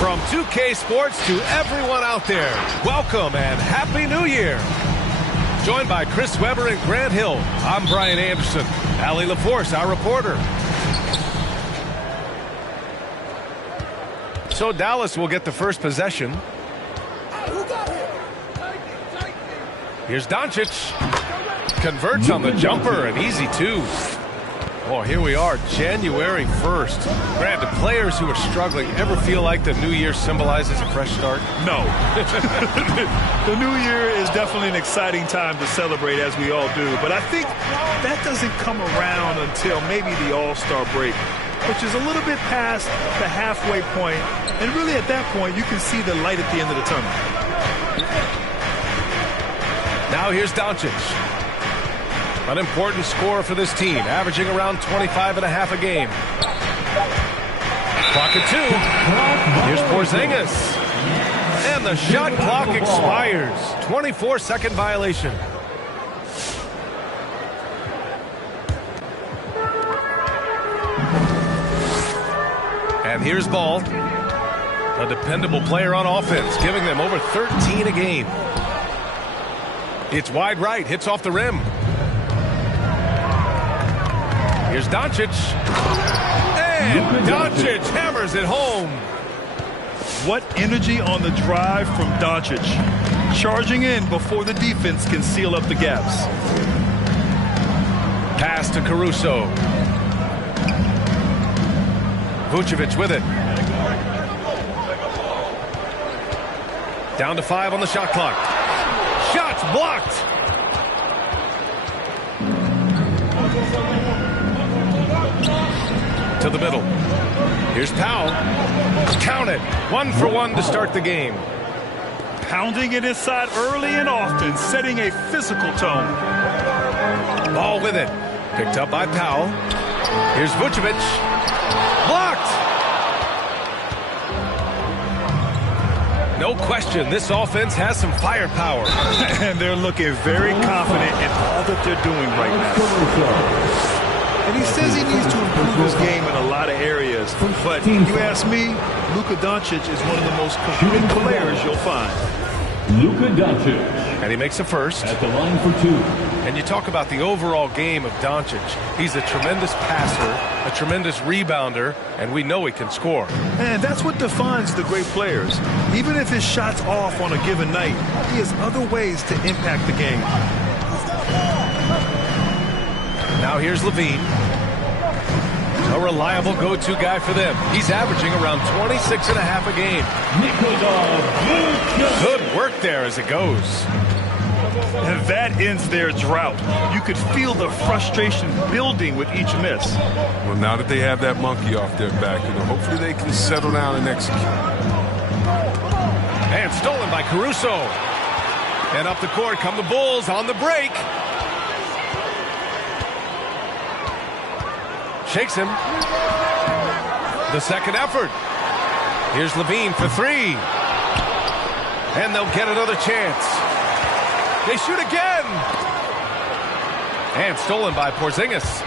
From 2K Sports to everyone out there, welcome and Happy New Year. Joined by Chris Webber and Grant Hill, I'm Brian Anderson. Allie LaForce, our reporter. So Dallas will get the first possession. Here's Doncic. Converts on the jumper, an easy two. Oh, here we are, January 1st. Grant, do players who are struggling ever feel like the new year symbolizes a fresh start? No. The new year is definitely an exciting time to celebrate, as we all do. But I think that doesn't come around until maybe the All-Star break, which is a little bit past the halfway point. And really at that point, you can see the light at the end of the tunnel. Now here's Doncic. An important scorer for this team, averaging around 25 and a half a game. Clock at 2. Here's Porzingis. And the shot clock expires. 24-second violation. And here's Ball. A dependable player on offense, giving them over 13 a game. It's wide right, hits off the rim. Here's Doncic. And Doncic hammers it home. What energy on the drive from Doncic. Charging in before the defense can seal up the gaps. Pass to Caruso. Vucevic with it. Down to 5 on the shot clock. Shots blocked. To the middle. Here's Powell. Count it. 1 for 1 to start the game. Pounding it inside early and often, setting a physical tone. Ball with it. Picked up by Powell. Here's Vucevic. Blocked. No question, this offense has some firepower. And they're looking very confident in all that they're doing right now. And he says he needs to improve his game in a lot of areas. But you ask me, Luka Doncic is one of the most complete players you'll find. Luka Doncic. And he makes a first. At the line for 2. And you talk about the overall game of Doncic. He's a tremendous passer, a tremendous rebounder, and we know he can score. And that's what defines the great players. Even if his shot's off on a given night, he has other ways to impact the game. Now here's Levine. A reliable go-to guy for them. He's averaging around 26 and a half a game. Good work there as it goes. And that ends their drought. You could feel the frustration building with each miss. Well, now that they have that monkey off their back, hopefully they can settle down and execute. And stolen by Caruso. And up the court come the Bulls on the break. Shakes him. The second effort. Here's Levine for 3. And they'll get another chance. They shoot again. And stolen by Porzingis.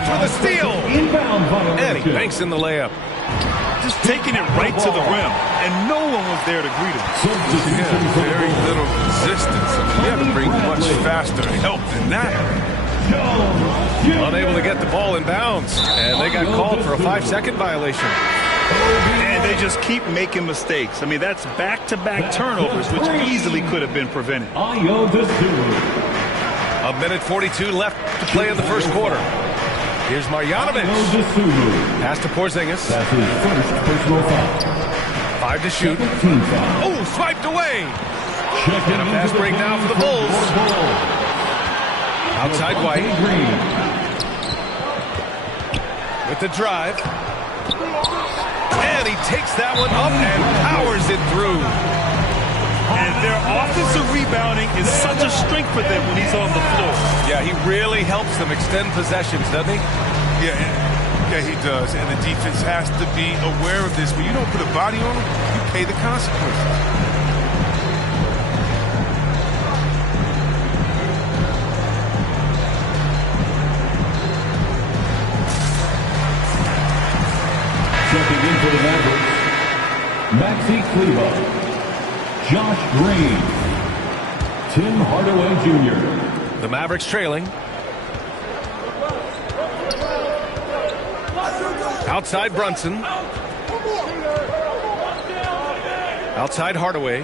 With a steal. And he banks in the layup. Just taking it right to the rim, and no one was there to greet him. Yeah, very little resistance. You have to bring much faster help than that. Unable to get the ball in bounds, and they got called for a 5-second violation. And they just keep making mistakes. I mean, that's back-to-back turnovers, which easily could have been prevented. A minute 42 left to play in the first quarter. Here's Marjanovic. Pass to Porzingis. That's his first personal foul. 5 to shoot. Oh, swiped away. And a fast break now for the Bulls. Outside White. With the drive. And he takes that one up and powers it through. And their offensive rebounding is such a strength for them when he's on the floor. Yeah, he really helps them extend possessions, doesn't he? Yeah, Yeah, he does, and the defense has to be aware of this. When you don't put a body on him, you pay the consequences. Checking in for the Mavericks, Maxi Kleber, Josh Green, Tim Hardaway Jr. The Mavericks trailing. Outside Brunson. Outside Hardaway.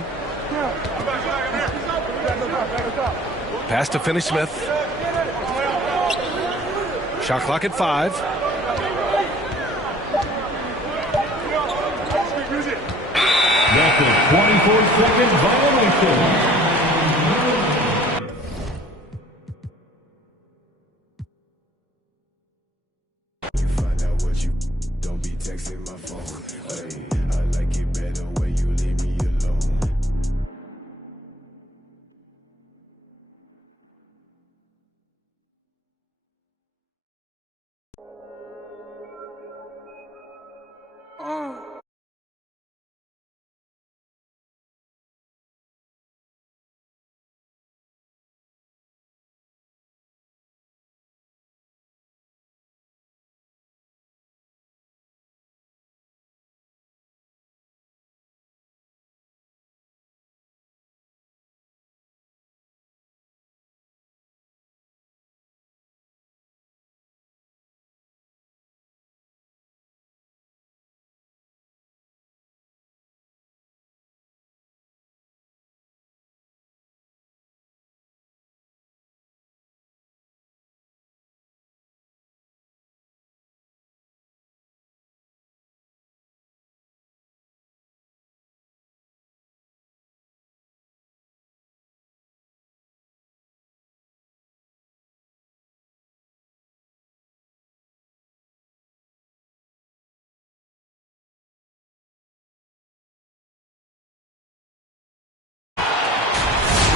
Pass to Finney-Smith. Shot clock at 5. That's a 24-second violation.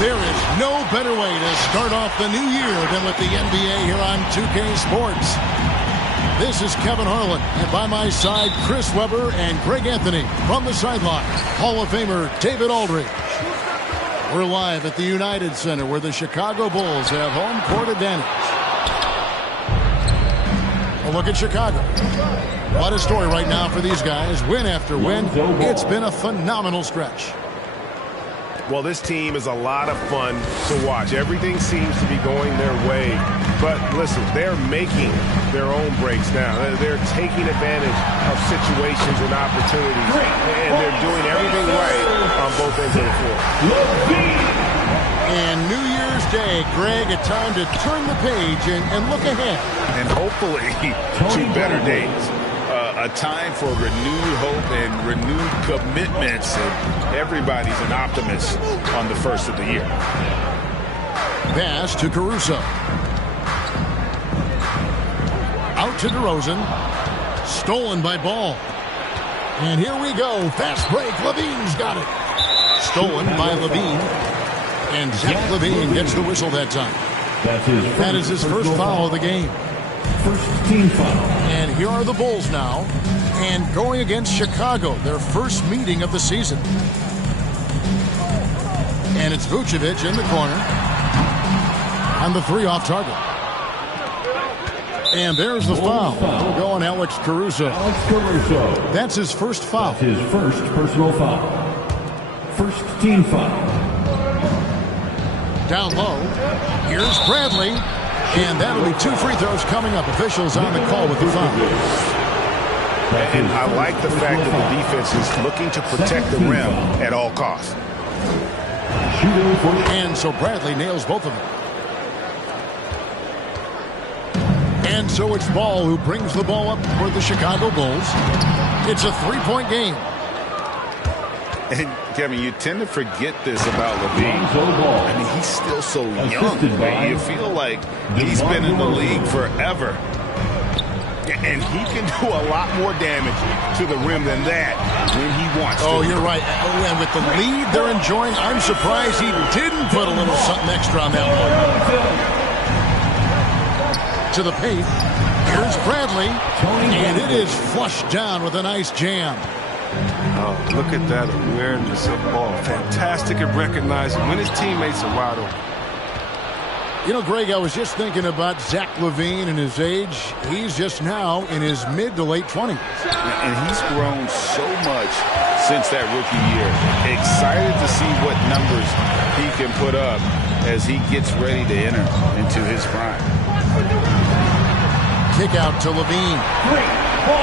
There is no better way to start off the new year than with the NBA here on 2K Sports. This is Kevin Harlan, and by my side, Chris Webber and Greg Anthony. From the sideline, Hall of Famer David Aldridge. We're live at the United Center, where the Chicago Bulls have home court advantage. A look at Chicago. What a story right now for these guys. Win after win. It's been a phenomenal stretch. Well, this team is a lot of fun to watch. Everything seems to be going their way. But listen, they're making their own breaks now. They're taking advantage of situations and opportunities. And they're doing everything right on both ends of the floor. And New Year's Day, Greg, a time to turn the page and look ahead. And hopefully to better days. A time for renewed hope and renewed commitments, and everybody's an optimist on the first of the year. Pass to Caruso. Out to DeRozan. Stolen by Ball. And here we go. Fast break. Levine's got it. Stolen by Levine. And Zach Levine gets the whistle that time. That is his first foul of the game. First team foul. And here are the Bulls now, and going against Chicago, their first meeting of the season. And it's Vucevic in the corner. On the 3 off target. And there's the foul. We'll go on Alex Caruso. That's his first foul. That's his first personal foul. First team foul. Down low. Here's Bradley. And that'll be 2 free throws coming up. Officials on the call with the foul. And I like the fact that the defense is looking to protect the rim at all costs. And so Bradley nails both of them. And so it's Ball who brings the ball up for the Chicago Bulls. It's a 3-point game. And, Kevin, you tend to forget this about Levine. I mean, he's still so young, man. You feel like he's been in the league forever. And he can do a lot more damage to the rim than that when he wants to. Oh, you're right. And with the lead they're enjoying, I'm surprised he didn't put a little something extra on that one. To the paint. Here's Bradley, and it is flushed down with a nice jam. Oh, look at that awareness of ball. Fantastic at recognizing when his teammates are wide open. You know, Greg, I was just thinking about Zach LaVine and his age. He's just now in his mid to late 20s. And he's grown so much since that rookie year. Excited to see what numbers he can put up as he gets ready to enter into his prime. Kick out to LaVine.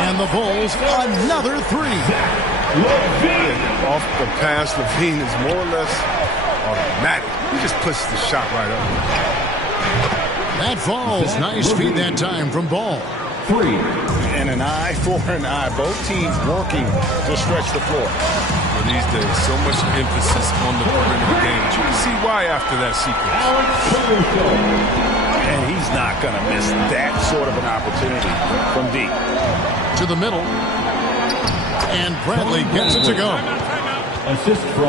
And the Bulls, another three. Off the pass, LaVine is more or less automatic. He just pushes the shot right up. That falls. Nice feed that time from Ball. And an eye for an eye. Both teams working to stretch the floor. Well, these days, so much emphasis on the perimeter game. You can see why after that sequence. And he's not going to miss that sort of an opportunity from deep. To the middle. And Bradley gets it to go.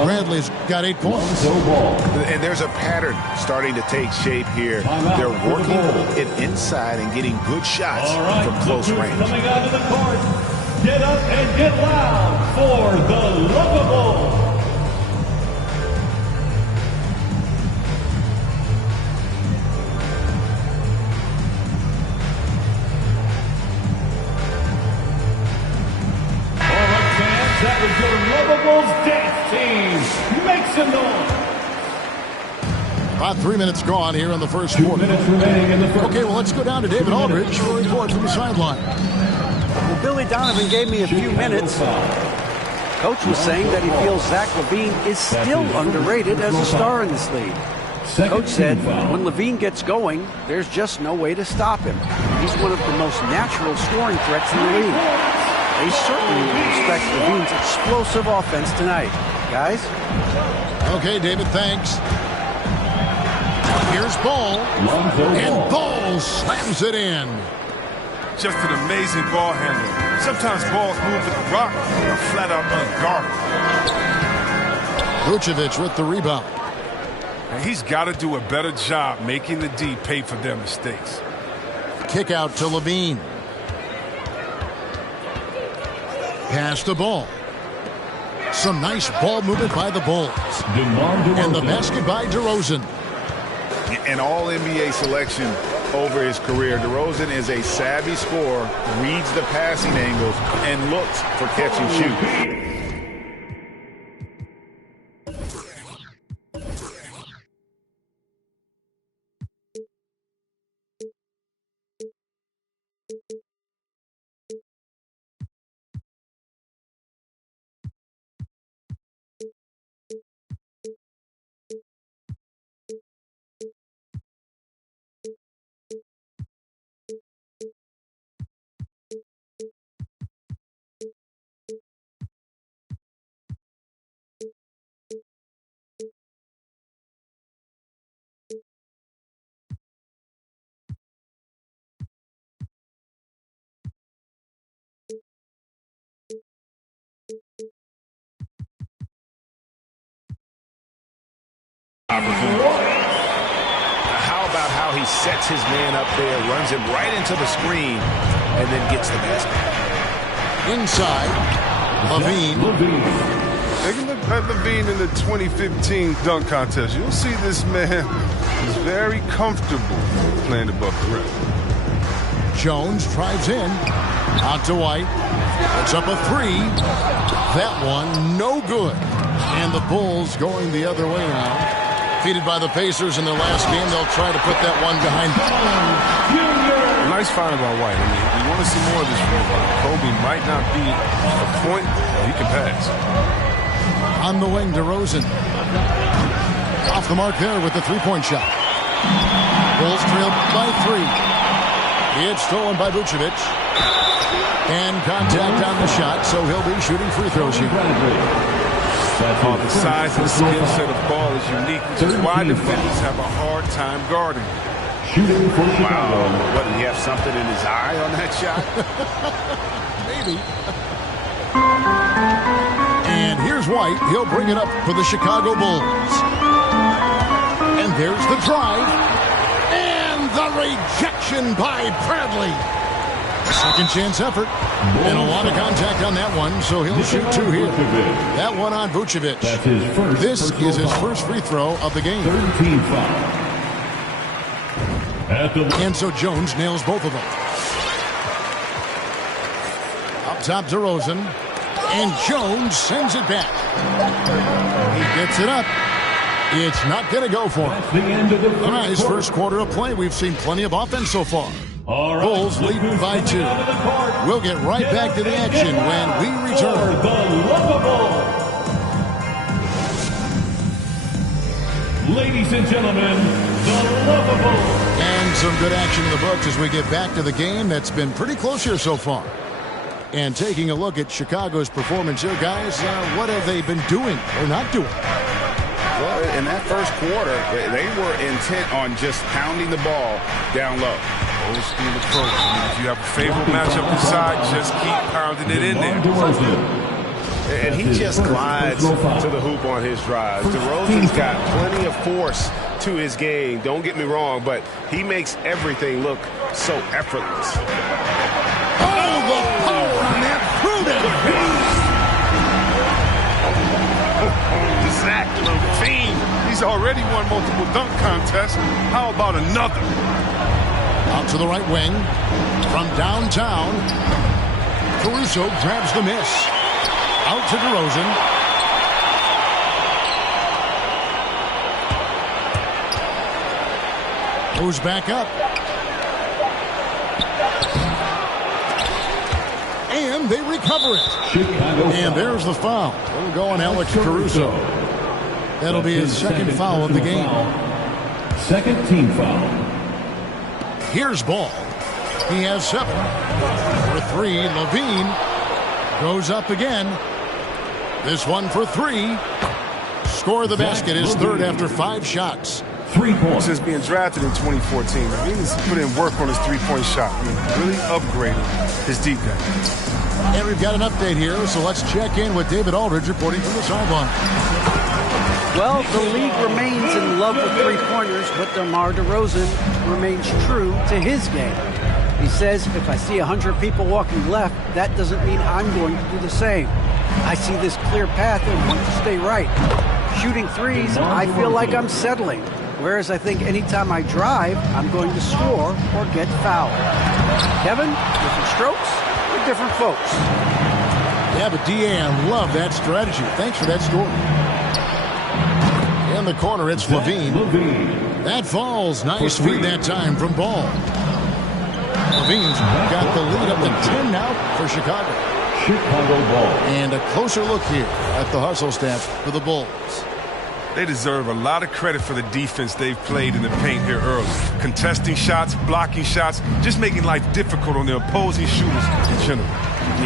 Bradley's got 8 points. And there's a pattern starting to take shape here. They're working it inside and getting good shots from close range. Coming out of the court, get up and get loud for the Lovable. That was your Lovables dance team. Make some noise. About 3 minutes gone here in the first quarter. 2 minutes remaining in the first. Okay, well, let's go down to David Aldridge for a report from the sideline. Well, Billy Donovan gave me a few minutes. Coach was saying that he feels Zach LaVine is still underrated as a star in this league. Coach said when LaVine gets going, there's just no way to stop him. He's one of the most natural scoring threats in the league. They certainly respect LaVine's explosive offense tonight. Guys? Okay, David, thanks. Here's Ball. And Ball slams it in. Just an amazing ball handler. Sometimes balls move with the rock or flat out unguarded. Vucevic with the rebound. And he's got to do a better job making the D pay for their mistakes. Kick out to LaVine. Pass the ball. Some nice ball movement by the Bulls. And the basket by DeRozan. An all-NBA selection over his career. DeRozan is a savvy scorer, reads the passing angles, and looks for catch and shoot. How about how he sets his man up there, runs him right into the screen, and then gets the basket. Inside, LaVine. Take a look at LaVine in the 2015 dunk contest. You'll see this man is very comfortable playing above the rim. Jones drives in. Out to White. Puts up a three. That one, no good. And the Bulls going the other way now. Defeated by the Pacers in their last game. They'll try to put that one behind. Nice find by White. I mean, we want to see more of this from him. Kobe might not be a point, but he can pass. On the wing, DeRozan. Off the mark there with the three-point shot. Bulls trail by 3. It's stolen by Vucevic. And contact on the shot, so he'll be shooting free throws here. The size and skill set of ball is unique, which is why defenders have a hard time guarding. Wow. What, did he have something in his eye on that shot? Maybe. And here's White. He'll bring it up for the Chicago Bulls. And there's the drive. And the rejection by Bradley. Second chance effort. And a lot of contact on that one, so he'll shoot 2 here. That one on Vucevic. This is his first free throw of the game. 13 foul. And so Jones nails both of them. Up top to Rosen. And Jones sends it back. He gets it up. It's not going to go for him. A nice first quarter of play. We've seen plenty of offense so far. Bulls lead by 2. We'll get right back to the action when we return. Ladies and gentlemen, the Lovable. And some good action in the books as we get back to the game that's been pretty close here so far. And taking a look at Chicago's performance here, guys, what have they been doing or not doing? Well, in that first quarter, they were intent on just pounding the ball down low. Old school approach. If you have a favorable matchup inside, just keep pounding it in there. And he just glides to the hoop on his drive. DeRozan's got plenty of force to his game, don't get me wrong, but he makes everything look so effortless. Oh, the power on that prudent. Zach LaVine. He's already won multiple dunk contests. How about another? Out to the right wing. From downtown. Caruso grabs the miss. Out to DeRozan. Goes back up. And they recover it. And there's the foul. It'll go on Alex Caruso. That'll be his second foul of the game. Second team foul. Here's Ball. He has 7. For 3, LaVine goes up again. This one for 3. Score the basket, his third after 5 shots. 3 points. Since being drafted in 2014, LaVine has put in work on his three-point shot. I mean, really upgraded his deep game. And we've got an update here, so let's check in with David Aldridge reporting from the sideline. Well, the league remains in love with three-pointers, but DeMar DeRozan remains true to his game. He says, if I see 100 people walking left, that doesn't mean I'm going to do the same. I see this clear path and want to stay right. Shooting threes, I feel like I'm settling. Whereas I think anytime I drive, I'm going to score or get fouled. Kevin, different strokes for different folks. Yeah, but DA, I love that strategy. Thanks for that story. In the corner, it's LaVine. That falls. Nice feed that time from Ball. LaVine's got the lead up to 10 now for Chicago. Ball. And a closer look here at the hustle staff for the Bulls. They deserve a lot of credit for the defense they've played in the paint here early. Contesting shots, blocking shots, just making life difficult on the opposing shooters in general.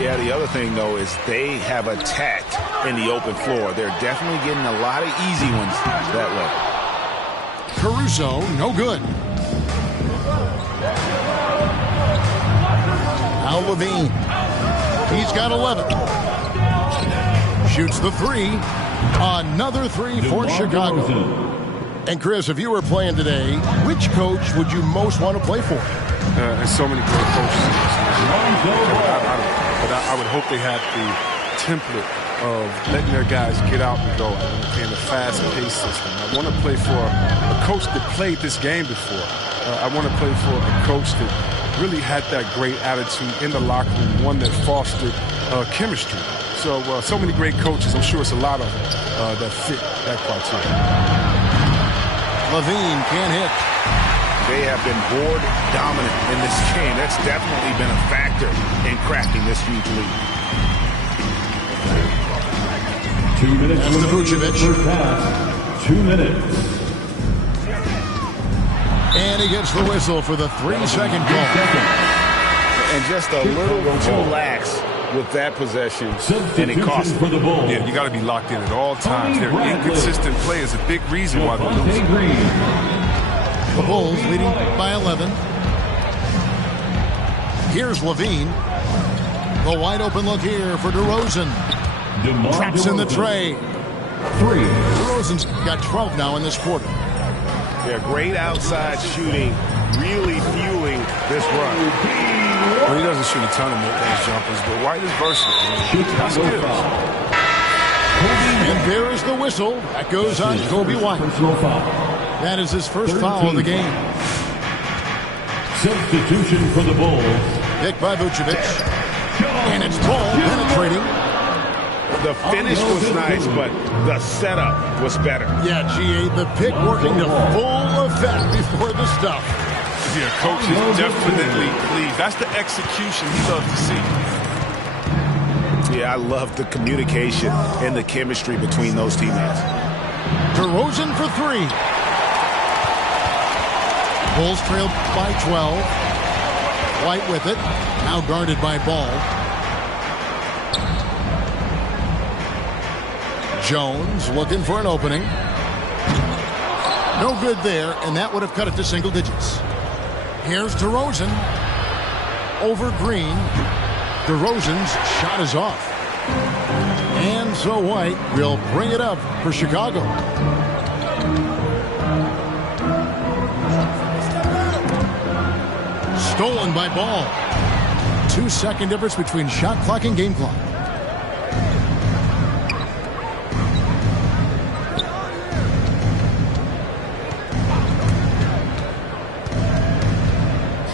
Yeah, the other thing, though, is they have attacked in the open floor. They're definitely getting a lot of easy ones that way. Caruso, no good. Now LaVine. He's got 11. Shoots the 3. Another 3 for Chicago. And Chris, if you were playing today, which coach would you most want to play for? There's so many great coaches. I would hope they had the template of letting their guys get out and go. I want to play in a fast-paced system. I want to play for a coach that played this game before. I want to play for a coach that really had that great attitude in the locker room, one that fostered chemistry. So many great coaches. I'm sure it's a lot of them that fit that criteria. LaVine can't hit. They have been board dominant in this game. That's definitely been a factor in cracking this huge lead. 2 minutes. That's to Vucevic. 2 minutes. And he gets the whistle for the 3-second call. And just a little too lax with that possession, and it cost for the Bulls. Yeah, you got to be locked in at all times. Their inconsistent play is a big reason why they're losing. The Bulls leading by 11. Here's LaVine. The wide open look here for DeRozan. Traps in the tray. 3. DeRozan's got 12 now in this quarter. Yeah, great outside shooting, really fueling this run. Well, he doesn't shoot a ton of mid-range jumpers, but White is versatile. That's good. And there is the whistle. That goes on Kobe White. That is his first foul of the game. Substitution for the Bulls. Picked by Vucevic. And it's Ball penetrating. The finish was nice, but the setup was better. Yeah, GA, the pick working to full effect before the stuff. Yeah, coach is definitely pleased. That's the execution he loves to see. Yeah, I love the communication and the chemistry between those teammates. DeRozan for three. Bulls trailed by 12. White with it. Now guarded by Ball. Jones looking for an opening. No good there, and that would have cut it to single digits. Here's DeRozan. Over Green. DeRozan's shot is off. And so White will bring it up for Chicago. Stolen by Ball. 2-second difference between shot clock and game clock.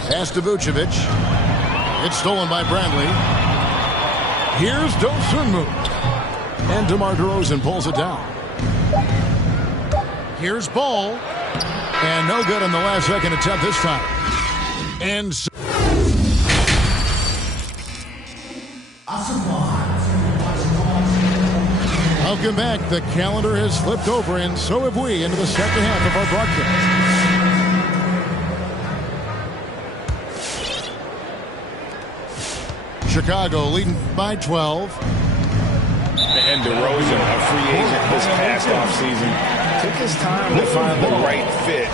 Pass to Vucevic. It's stolen by Bradley. Here's Dosunmu. And DeMar DeRozan pulls it down. Here's Ball. And no good on the last second attempt this time. And so welcome back. The calendar has flipped over, and so have we, into the second half of our broadcast. Chicago leading by 12. And DeRozan, a free agent this past offseason, took his time to find the right fit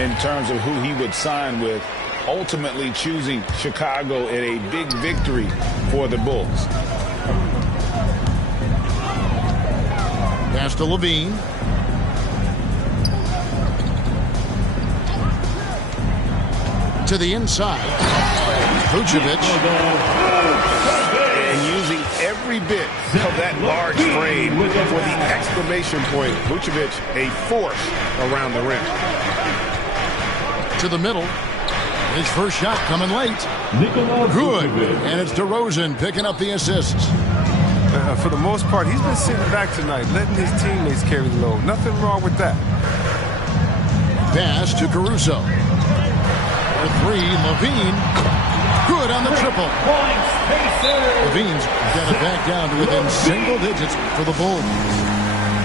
in terms of who he would sign with, ultimately choosing Chicago in a big victory for the Bulls. Pass to Levine. To the inside. Vucevic. And using every bit of that large frame for the exclamation point. Vucevic, a force around the rim. To the middle. His first shot coming late. Good. And it's DeRozan picking up the assists. For the most part, he's been sitting back tonight, letting his teammates carry the load. Nothing wrong with that. Pass to Caruso. For three, Levine. Good on the triple. Levine's got it back down to within single digits for the Bulls.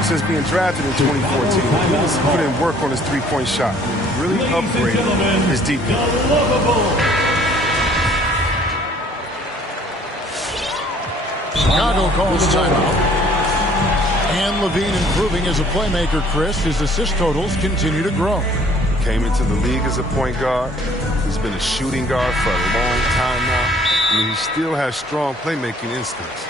Since being drafted in 2014, he's put in work on his three-point shot. Really upgraded his defense. Chicago calls a timeout. And Levine improving as a playmaker, Chris. His assist totals continue to grow. Came into the league as a point guard. He's been a shooting guard for a long time now. I mean, he still has strong playmaking instincts.